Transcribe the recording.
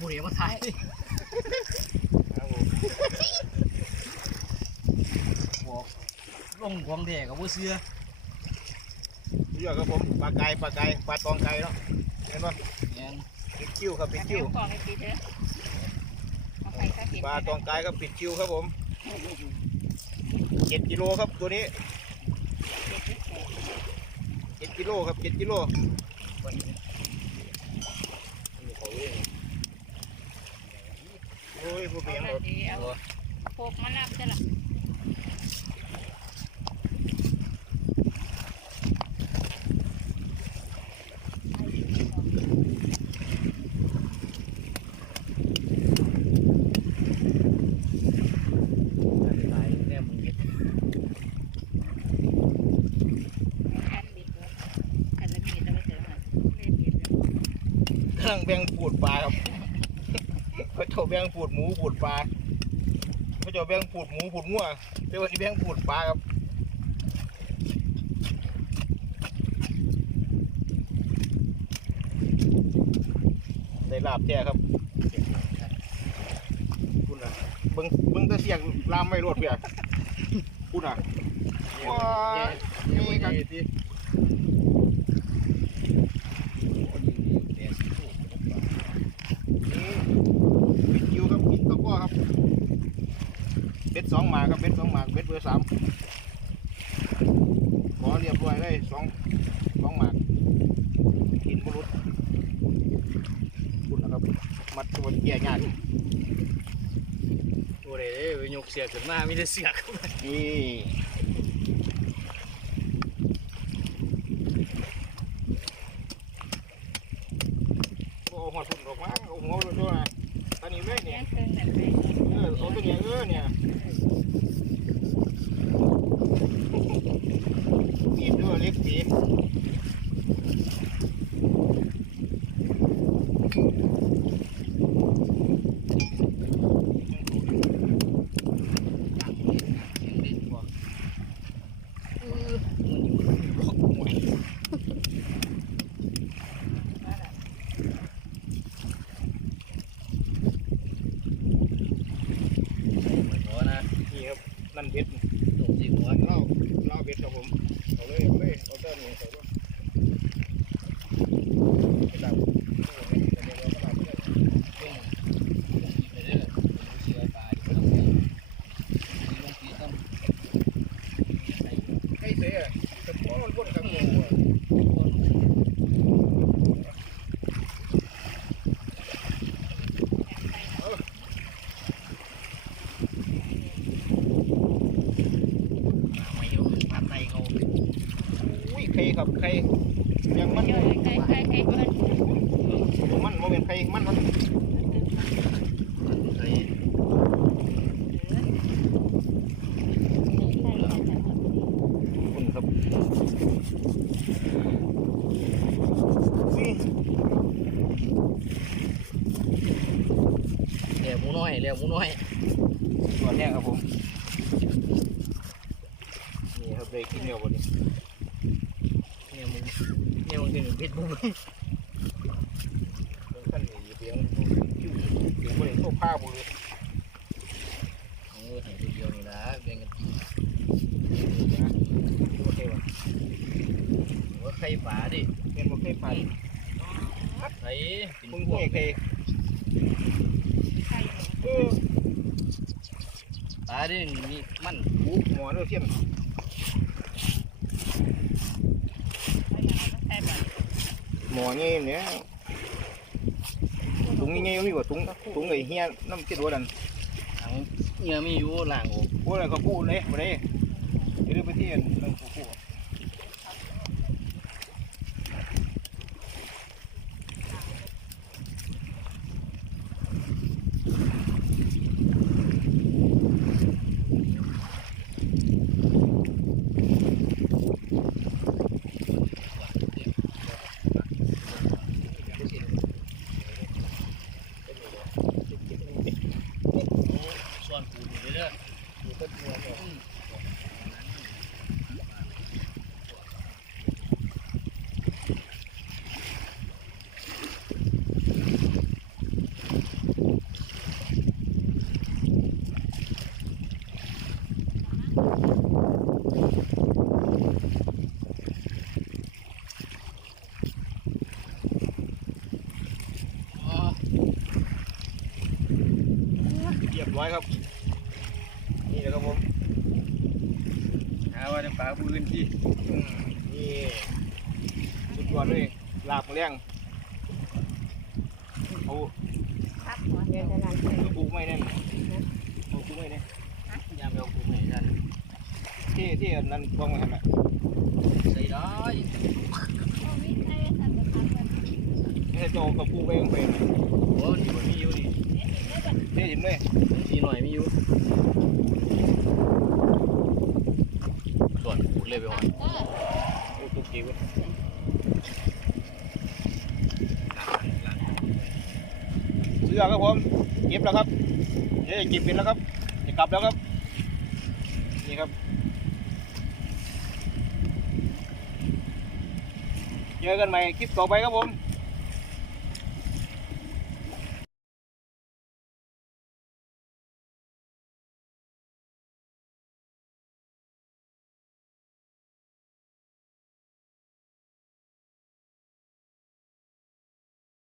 ผู้เดียวมาถ่ายบอกลงของแดกกับผู้เสื้อเยอะครับผมปลาไก่ปลาไก่ปลาตองไก่เนาะเห็นป่ะแม่นปิดคิ้วครับปิดคิ้วปลาตองไก่ก็ปิดคิ้วครับผมเจ็ดกิโลครับตัวนี้เจ็ดกิโลครับเจ็ดกิโล อ้ยผู้เพียงหมดดีเอาโคกมานับจะล่ะถ่ายแน่มึงเฮ็ดอันบิดขันละมีดเอาไปเถอะค่ะเล่นบิดเลยกำลังแบ่งปูดปลาครับ เขาเจ้าแบ่งปูดหมูปูดปลาเขาเจ้าแบ่งปูดหมูปูดงัวเดี๋ยววันนี้แบ่งปูดปลาครับได้ลาบแท้ครับคุณอะเบิ้งเบิ้งแตะเสียงลามไม่รวดเพียคุณอะว้ายนี่ครับที่นี่ ปิดคิวครับปิดตะก้อครับเบ็ดสองหมากครับเบ็ดสองหมากเบ็ดเบอร์สามขอเรียบร้อยเลยสองสองหมากกินบุรุษคุณนะครับมัดตัวแก่งานตัวเด้ไปยกเสียขึ้นมามีแต่เสียกนี่โอ้หัวทุนออกมาโอ้โหดูดูนะตอนนี้เลย เลี้ เนี่ย ย งเครื่องแบบนี้ เออเอาตัวเนี้ยเออเนี่ยปีนด้วยเล็กปีนนี่ นั่นเบ็ดดสีหัวเล่าเล่าเพชรครับผมเอาเลยเอาเลยเอาเต้นนี่ใส่ด้วยไปตามเดี๋ยวเดี๋ยวเดี๋ยวก็ตามไปเลย ไปเรื่อยเสียตายลงปีต้อง ใครเสียแต่พอมันวนกับงูอะอุ้ยใครับใครยังมั่นมันโมเป็นใครมันมันคุณครับอุ้ยเลี้ยมูน้อยเลี้ยหมูน้อยตัวแรกครับผมนี่ครับได้กินเดียวบนนี้เนี่ยมึง เนี่ยมึงเพชรบุ้งท่านนี่เสียงคิ้วเสียงบริโภคผ้าบุรีเออให้ตัวเดียวนี่นะแบ่งกันกินนะโอเควะว่าไข่ปลาดิเป็นโอเคไปไข่เป็นมึงห่วยเคใครเออปลาดินี่มันหูหมอเนื้อเสี้ยน ใครแบบ หมองี้เนี่ยถุงงี้ๆมีกว่าถุงถุงไอ้เฮียน้ำเจ็ดวัวดันถั เรียบร้ครับ นี่แหละครับผมหาว่าจะปลาผู้อื่นที่อืมนี่สุดยอดเลยลาบแรงเอาพักหัวเดินตลาดเอาปูไม่แน่นเอาปูไม่แน่นยามเอาผู้ไหนนั่นที่ที่อันนั้นกองมาทำไมใส่ได้ไม่ใช่โตกับปูไปลงไปโอ้นี่มันมีอยู่นี่นี่เห็นเลยทีหน่อยมีอยู่ส่วนปู เลยไปก่อนโอ้ตุกจีวเสื้อครับผมเก็บแล้วครับเดี๋ยวจะเก็บเป็นแล้วครับจะกลับแล้วครับนี่ครับเจอกันใหม่คลิปต่อไปครับผม